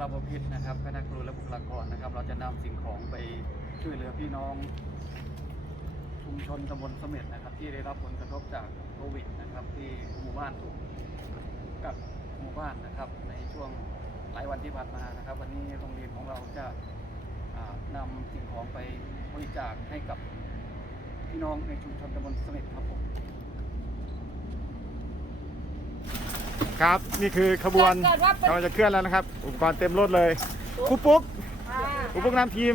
ระบพิษนะครับคณะครูและบุคลากรนะครับ เราจะนำสิ่งของไปช่วยเหลือพี่น้องชุมชนตำบลเสม็ดนะครับ ที่ได้รับผลกระทบจากโควิดนะครับ ที่หมู่บ้านถูกกับหมู่บ้านนะครับ ในช่วงหลายวันที่ผ่านมานะครับ วันนี้โรงเรียนของเราจะอ่านำสิ่งของไปบริจาคให้กับพี่น้องในชุมชนตำบลเสม็ดครับผม ครับ นี่คือขบวนเกิดว่าเป็น กำลังจะเคลื่อนแล้วนะครับ อุปกรณ์เต็มรถเลยครูปุ๊กครูปุ๊กนำทีม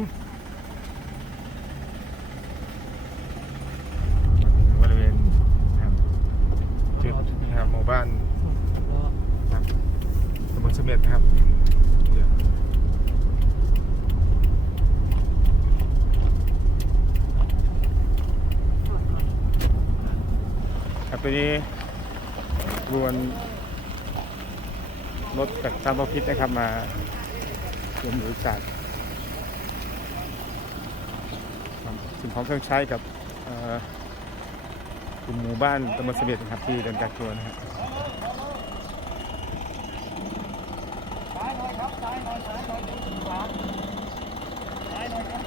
บริเวณนะครับจุดนะครับหมู่บ้านนะครับตำบลเสม็ดนะครับเดี๋ยวครับตัวนี้ขบวน รถจากซาบพิษนะครับมาร่วมบริจาคสิ่งของเครื่องใช้กับกลุ่มหมู่บ้านตำบลเสม็ดนะครับที่เดินกักตัวนะครับซ้ายหน่อยครับซ้ายหน่อยซ้ายหน่อยเดี๋ยวถึงขวาซ้ายหน่อยครับ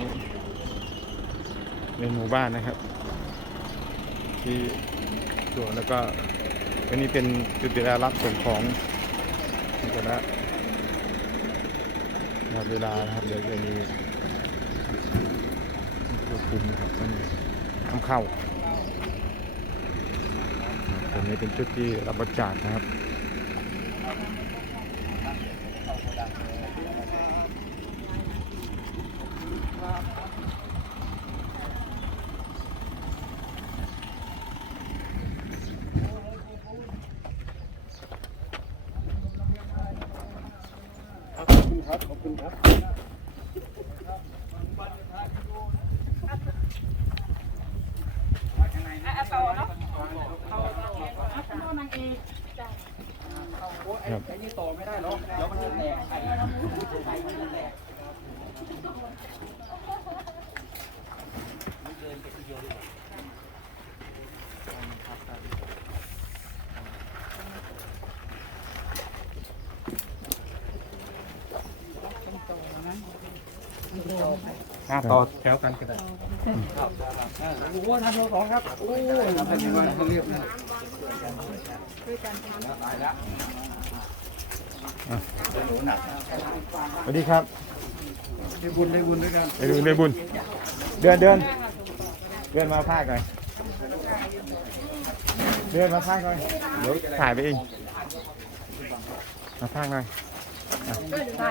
นี่เป็นหมู่บ้านนะครับ ที่ัวแล้วก็วันนี้เป็นจุดเวลารับส่งของนี่ก็แล้วนะครับเวลานะครับเดี๋ยวจะมีตัวคุมนะครับตอนทำเข้าตรงนี้เป็นจุดที่รับบริจาคนะครับ คุณครับขอบคุณครับอะต่อเนาะครับไอ้นี่ต่อไม่ได้หรอกเดี๋ยวมันจะแตกไข่ไข่มันจะแตก ต่อแถวกันก็ได้โอ้โหทำเราสองครับโอ้ยทำเป็นยังไงเขาเรียกนะสวัสดีครับได้บุญได้บุญด้วยกันไปดูในบุญ เดินเดินเดินมาภาคหน่อยเดินมาภาคหน่อยเดี๋ยวถ่ายไปเองมาภาคหน่อย สวัสดีค่ะ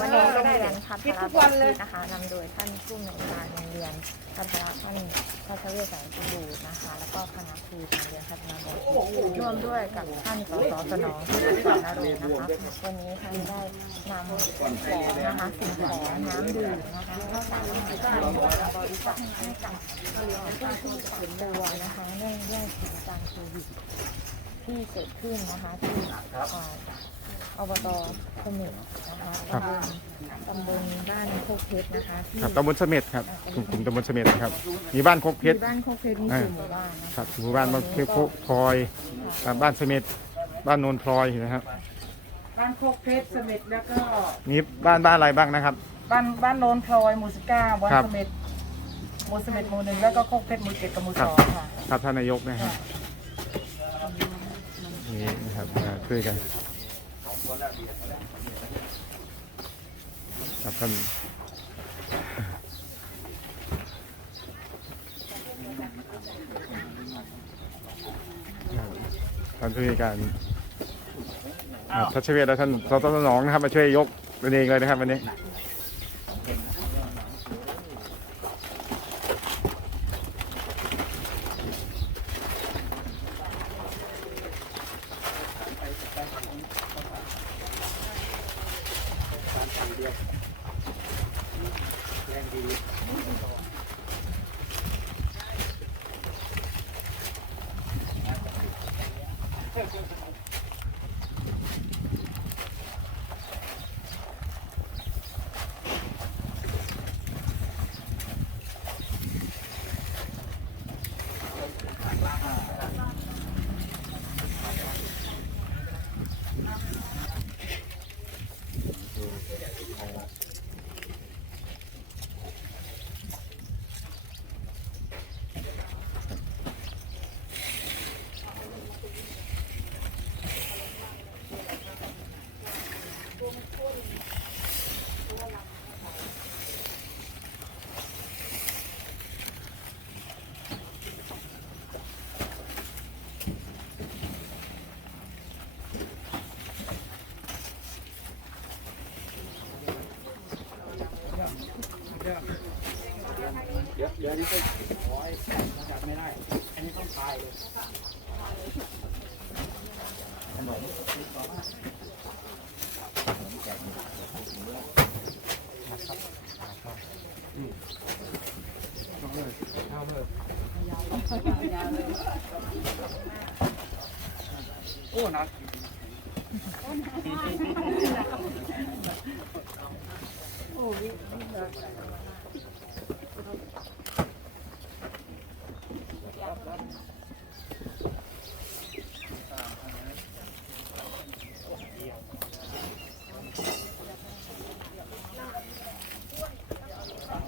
วันนี้ก็ได้เรียนพัฒนาประทีนะคะนำโดยท่านผู้อำนวยการโรงเรียนพัฒนาท่านพัชเวศแสงสมบูรนะคะ แล้วก็คณะครูโรงเรียนพัฒนาประทีร่วมด้วยกับท่านสสสนองที่ปรึกษานรงค์นะคะวันนี้ท่านได้นำของนะคะสิ่งของน้ำดื่มนะคะข้าวสารอาหารการบริจาคให้กับผู้ที่กักตัวนะคะเนื่องด้วยสถานการณ์โควิดที่เกิดขึ้นนะคะที่ อ่ออบตสมุทรนะคะครับตำบลตำบลบ้านโคกเพชรนะคะที่ครับตำบลเสม็ดครับกลุ่มกลุ่มตำบลเสม็ดนะครับ มีบ้านโคกเพชร มีบ้านโคกเพชรมีอ่าสี่หมู่บ้านนะคคะรับหมู่บ้านบ้านเพชรโคกพลอยอ่าบ้านเสม็ดบ้านโนนพลอยนะครับบ้านโคกเพชรเสม็ดแล้วก็มีบ้านบ้านอะไรบ้างนะครับ บ้านบ้านโนนพลอยหมู่สิบเก้าบ้านครับ เสม็ดหมู่เสม็ดหมู่หนึ่งแล้วก็โคกเพชรหมู่เจ็ดกับหมู่ครัสบองค่ะ ครับท่านนายกนะครับนี่นะครับมาช่วยกัน ครับท่านท่านช่วยกันครับทัชเวศและท่านสตสนองนะครับมาช่วยยกตัวเองเลยนะครับวันนี้ เดี๋ยวเดี๋ยวนี้ก็ร้อยนะครับไม่ได้ อันนี้ต้องตายเลยขนมนี่ต่อมาขนะนี่นะครับอืมเอาเลยเอาเลยโอ้นัก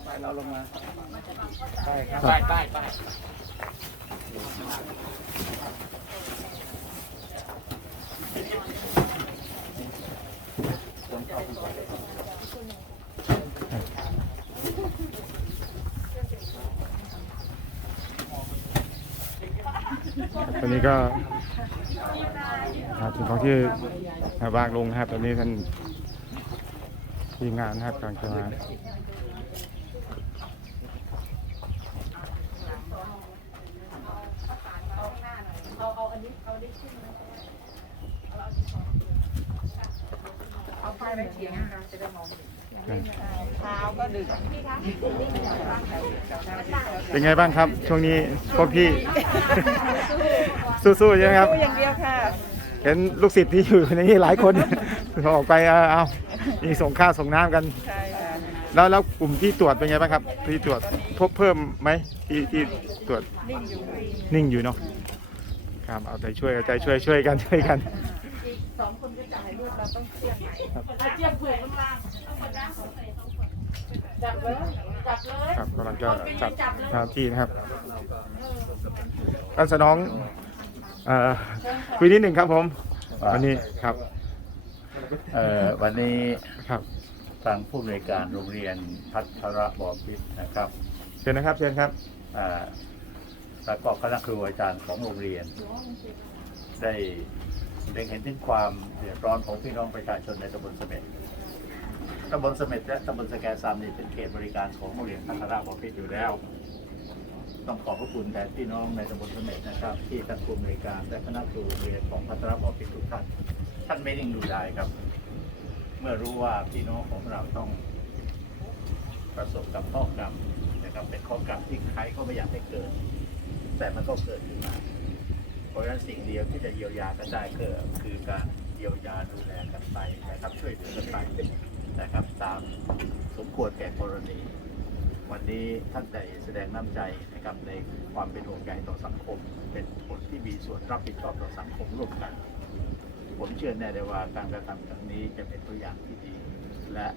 ไปเราลงมาไป ครับไปไปไปคนเข้าไปตอนนี้ก็อ่าถึงของที่วางลงนะครับ ตอนนี้ท่านทีมงานนะครับกำลังจะมา เอาไฟไปเฉียงนะคะจะได้มองเห็นเช้าก็ดึกเป็นไงบ้างครับ ช่วงนี้พวกพี่ สู้ๆใช่ไหมครับอย่างเดียวค่ะ เห็นลูกศิษย์ที่อยู่ในนี้หลายคนพอออกไปเอาอามีส่งข้าวส่งน้ำกันแล้วแล้วกลุ่มที่ตรวจเป็นไงบ้างครับที่ตรวจพบเพิ่มไหมที่ที่ตรวจนิ่งอยู่นิ่งอยู่เนาะครับเอาใจช่วยเอาใจช่วยช่วยกันช่วยกัน สองคนก็จ่ายรูปเราต้องเชื่อมใหม่เชื่อมเผื่อข้างล่างจับเลยจับเลยครับกำลังจะจัดสถานที่นะครับท่านสนองเอ่อคุยนิดหนึ่งครับผมวันนี้ครับเอ่อวันนี้ครับทางผู้อำนวยการโรงเรียนพัทรบอพิษนะครับเชิญนะครับเชิญครับอ่าแล้วก็คณะครูอาจารย์ของโรงเรียน ได้ เล็งเห็นถึงความเดือดร้อนของพี่น้องประชาชนในตำบลเสม็ดตำบลเสม็ดและตำบลสแกซามนี่เป็นเขตบริการของโรงเรียนพัทรบอพิษอยู่แล้ว ต้องขอบพระคุณแทนพี่น้องในตำบลเสม็ดนะครับ ที่ท่านผู้อำนวยการและคณะครูโรงเรียนของพัทรบอพิษทุกท่านท่านไม่นิ่งดูได้ครับ เมื่อรู้ว่าพี่น้องของเราต้องประสบกับข้อกรรมนะครับเป็นข้อกรรมที่ใครก็ไม่อยากให้เกิด แต่มันก็เกิดขึ้นมา เพราะฉะนั้นสิ่งเดียวที่จะเยียวยากันได้ก็คือการเยียวยาดูแลกันไปนะครับช่วยเหลือกันไปนะครับตามสมควรแก่กรณี วันนี้ท่านได้แสดงน้ำใจนะครับในความเป็นห่วงใยต่อสังคม เป็นผลที่มีส่วนรับผิดชอบต่อสังคมร่วมกัน ผมเชื่อแน่เลยว่าการกระทำครั้งนี้จะเป็นตัวอย่างที่ดี และ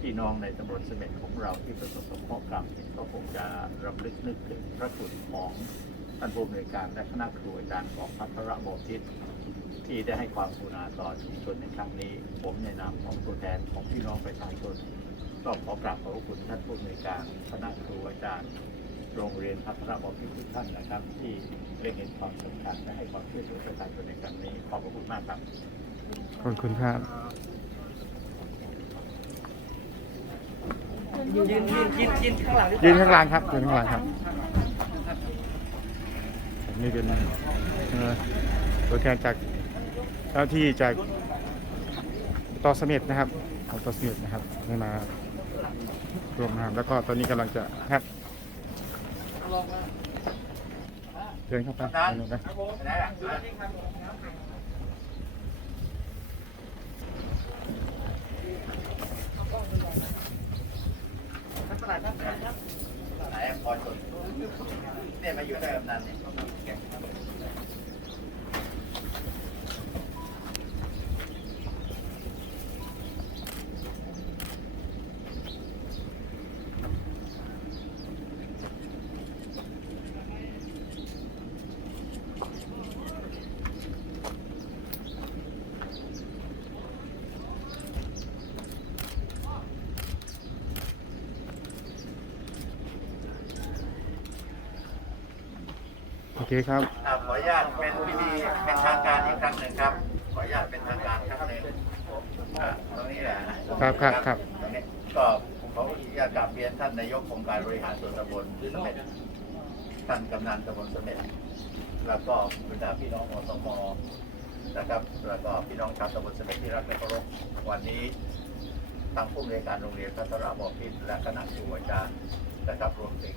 พี่น้องในตำบลเสม็ดของเราที่ประสบกับข้อกรรมก็คงจะรำลึกนึกถึงพระคุณของ ท่านผู้อำนวยการและคณะครูอาจารย์ของพัทรบพิษที่ได้ให้ความกรุณาต่อชุมชนในครั้งนี้ ผมในนามของตัวแทนของพี่น้องประชาชนก็ขอกราบขอบพระคุณท่านผู้อำนวยการคณะครูอาจารย์ โรงเรียนพัทรบพิษทุกท่านนะครับ ที่เล็งเห็นความสำคัญและให้ความช่วยเหลือประชาชนในครั้งนี้ขอบพระคุณมากครับขอบคุณครับยืนยืนยืนยืนข้างหลังยืนข้างหล่างครับยืนข้างหล่างครับ นี่เป็นเอ่อตัวแทนจากเจ้าที่จากตอสเม็ดนะครับของตอสเม็ดนะครับให้มารวมงานแล้วก็ตอนนี้กำลังจะแฮกเชิญเข้าไปเชิญเข้าไปไหนพอชน เนี่ยมาอยู่ได้กำนันเนี่ย เคครับอ่าขออนุญาตเป็นพิธีเป็นทางการอีกครั้งหนึ่งครับ ขออนุญาตเป็นทางการครั้งหนึ่งอ่าตรงนี้แหละนะครับครับครับ ตรงนี้ก็ขออยากกราบเรียนท่านนายกองค์การบริหารส่วนตำบลเสม็ดท่านกำนันตำบลเสม็ดแล้วก็บรรดาพี่น้องอสมนะครับ แล้วก็พี่น้องชาวตำบลเสม็ดที่รักและเคารพวันนี้ทางผู้อำนวยการโรงเรียนพัฒนาบอกพิษและคณะครูอาจารย์นะครับรวมถึง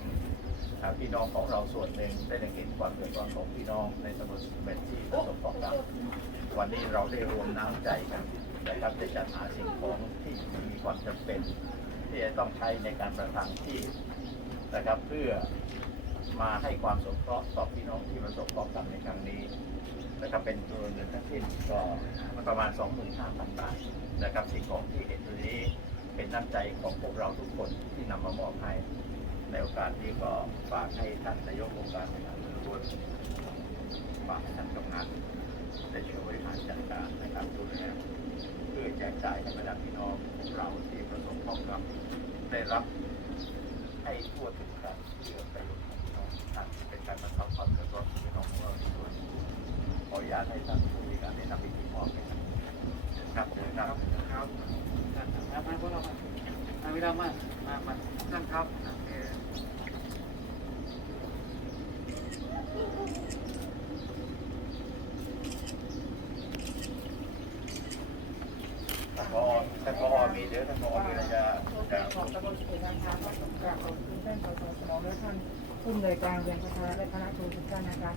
อ่าพี่น้องของเราส่วนหนึ่งได้เห็นความเดือดร้อนของพี่น้องในตำบลเสม็ดที่ประสบกับวันนี้เราได้รวมน้ำใจกันนะครับได้จัดหาสิ่งของที่มีความจำเป็น ที่จะต้องใช้ในการประทังที่นะครับเพื่อมาให้ความสงเคราะห์ต่อพี่น้องที่ประสบความกรรมในครั้งนี้นะครับเป็นตัวเงินทั้งสิ้นก็ประมาณ 25,000 บาทนะครับสิ่งของที่เห็นตัวนี้เป็นน้ำใจของพวกเราทุกคนที่นำมามอบให้ ในโอกาสนี้ก็ฝากให้ท่านนายกองค์การบริหารส่วนตำบลฝากให้ท่านกำนันได้ช่วยบริหารจัดการนะครับดูแลเพื่อแจกจ่ายให้บรรดาพี่น้องของเราที่ประสบความกับได้รับให้ทั่วถึงกันเพื่อประโยชน์ของพี่น้องท่านเป็นการบรรเทาความเดือดร้อนของพี่น้องของเราด้วยขออนุญาตให้ท่านผู้มีการแนะนำวิธีมอบให้ครับครับเชิญครับครับครับมาพวกเรามามาวิลามามามาท่านครับโอเคท่านพอท่านพอมีเดี๋ยวท่านพอมีอะไรจะจะของตำบลสุนะคะก็ต้องกราบขอบคุณท่านสสสมและท่านผู้อำนวยการโรงเรียนพัฒนาและคณะครูทุกท่านนะคะ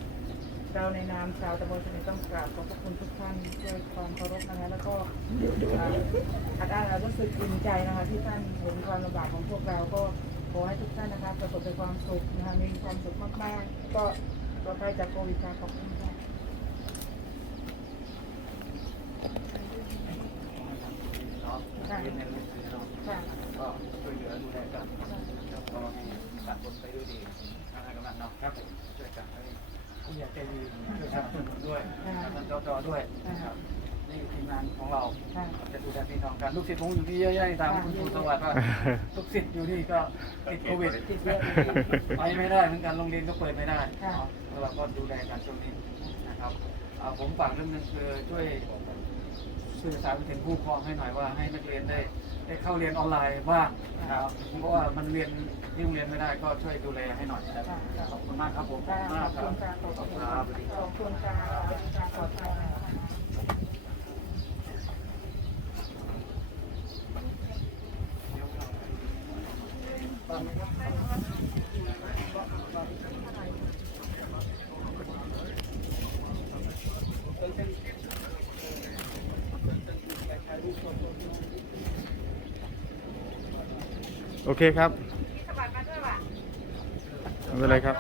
เราในนามชาวตำบลสุนต้องกราบขอบพระคุณทุกท่านด้วยความเคารพนะคะแล้วก็อาอาจารย์เรารู้สึกภูมิใจนะคะที่ท่านเห็นความลำบากของพวกเราก็ขอให้ทุกท่านนะคะประสบแต่ความสุขนะคะมีความสุขมากๆก็ปลอดภัยจากโควิดค่ะขอบคุณค่ะ เนาะเรียนในโรงเรียนเนาะค่ะก็ช่วยเหลือดูแลกันแล้วก็ให้การผลไปด้วยดีนะกำนันเนาะครับผมช่วยกันให้ผู้ใหญ่ใจดีช่วยสนับสนุนด้วยท่านจจด้วยนะครับนี่ทีมงานของเราค่ะจะดูแลพี่น้องกันลูกศิษย์ผมอยู่ที่เยอะแยะตามคุณครูสวัสดิ์ว่าลูกศิษย์อยู่นี่ก็ติดโควิดติดเยอะไปไม่ได้เหมือนกันโรงเรียนก็เปิดไม่ได้เนาะแล้วเราก็ดูแลกันช่วงนี้นะครับอ่าผมฝากเรื่องหนึงคือช่วย สื่อสารไปถึงผู้ปกครองให้หน่อยว่าให้นักเรียนได้ได้เข้าเรียนออนไลน์บ้างนะครับเพราะว่ามันเรียนที่โรงเรียนไม่ได้ก็ช่วยดูแลให้หน่อยนะครับขอบคุณมากครับผมขอบคุณมากขคอบรับคุณค่ะขอบคุณครับสวัสดีครับขอบคุณค่ะขอบคุณค่ะขอบคุณ โอเคครับไม่เป็นไรครับ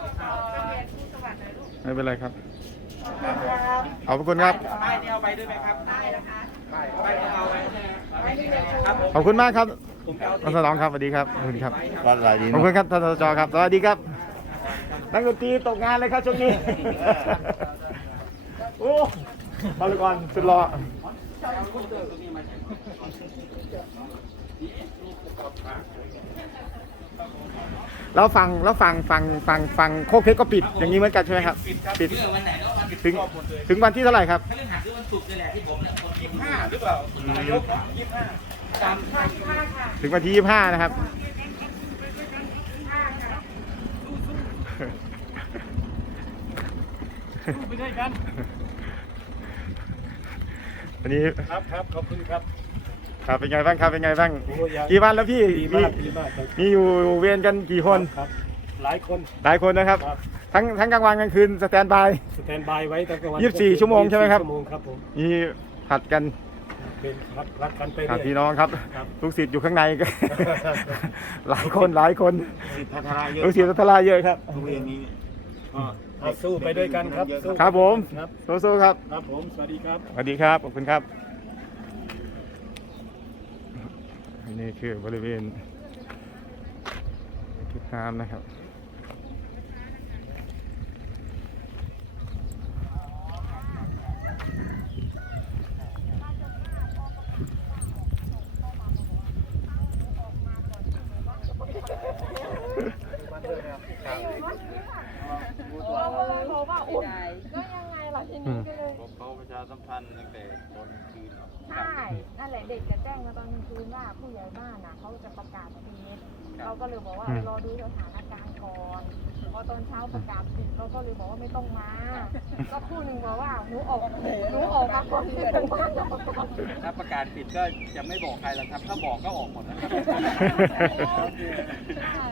ไม่เป็นไรครับขอบคุณครับ ป้ายนี่เอาไปด้วยไหมครับป้ายนะคะป้ายป้ายนี่เอาไว้ครับผมขอบคุณมากครับผมจะเอาท่านสนองครับสวัสดีครับขอบคุณครับ ก็หลายดีขอบคุณครับท่านสจครับ สวัสดีครับ นักดนตรีตกงานเลยครับช่วงนี้ โอ้บอลกรสุดหล่อ แล้วฟังแล้วฟังฟังฟังฟังโคกเพชรก็ปิดอย่างนี้เหมือนกันใช่ไหมครับ ปิดเรื่องวันไหนก็วันปิดถึง รอบหมดเลยถึงวันที่เท่าไหร่ครับ ถ้าเรื่องหาคือวันศุกร์นี่แหละที่ผมเนี่ยคนยี่ห้าหรือเปล่านายกยี่ห้าตามถึงวันที่ยี่ห้านะครับไม่ได้กัน วันนี้ครับครับขอบคุณครับ ครับเป็นไงบ้างครับเป็นไงบ้างโอ้ยังกี่วันแล้วพี่ดีมีมากดีมากครับมีอยู่เวรกันกี่คนครับ หลายคนหลายคนนะครับ ครับทั้งทั้งกลางวันกลางคืนสแตนบาย สแตนบายไว้ตั้งแต่วันยี่สิบสี่ชั่วโมงใช่ไหมครับ ชั่วโมงครับผมมีผัดกันเป็นรักรักกันไปครับเรื่อยพี่น้องครับครับ ลูกศิษย์อยู่ข้างในก็ หลายคนหลายคนพัฒนาเยอะลูกศิษย์ทัศนาเยอะครับ โรงเรียนนี้ก็เอาสู้ไปด้วยกันครับสู้ ครับผมครับ สู้ๆครับ ครับผม สวัสดีครับ สวัสดีครับขอบคุณครับ นี่คือบริเวณทิศน้ำนะครับ ก็ยังไงล่ะทีนี้ก็เลย เขาประชาสัมพันธ์ตั้งแต่ตอนคืน ใช่ นั่น แหละเด็กจะแจ้งมา ตอนกลางคืนว่าผู้ใหญ่บ้านน่ะเขาจะประกาศปิดเราก็เลยบอกว่าอืม รอดูสถานการณ์ก่อนพอตอนเช้าประกาศปิดเราก็เลยบอกว่าไม่ต้องมา ก็คู่หนึ่งบอกว่าหนูออกหนูออกมาก่อนที่หมู่บ้านจะประกาศปิดถ้าประกาศปิดก็จะไม่บอกใครแล้วครับ ถ้าบอกก็ออกหมดนะครับ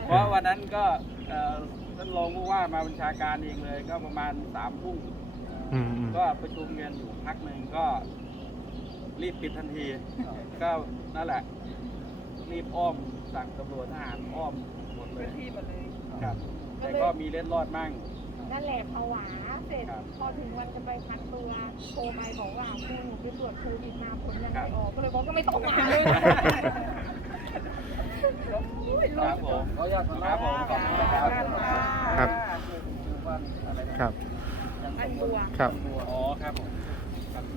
เพราะวันนั้นก็เอ่อท่านรองผู้ว่ามาบัญชาการเองเลย ก็ประมาณสามทุ่มอืมอืม ก็ประชุมกันอยู่พักหนึ่งก็ รีบปิดทันที ก็นั่นแหละ รีบอ้อมสั่งตำรวจทหารอ้อมหมดเลยครับ แต่ก็มีเล็ดรอดมั่ง นั่นแหละผวาเสร็จครับพอถึงวันจะไปพักตัวโทรไปบอกว่าคุณหนูไปตรวจโควิดมาผลยังไม่ออกก็เลยบอกก็ไม่ต้องมาเลยครับผม ขออนุญาตครับผมขอบคุณนะครับครับอะไรนะครับ อันบัว ครับ อ๋อ ครับผมครับห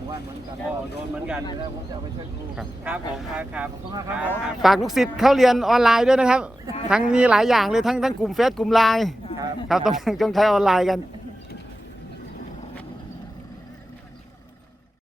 มู่บ้านเหมือนกันอ๋อโดนเหมือนกันแล้วผมจะเอาไปช่วยครูครับ ครับผมครับครับขอบคุณมากครับผมฝากลูกศิษย์เข้าเรียนออนไลน์ด้วยนะครับ ทั้งมีหลายอย่างเลยทั้งทั้งกลุ่มเฟซกลุ่มไลน์ครับครับต้องต้องใช้ออนไลน์กัน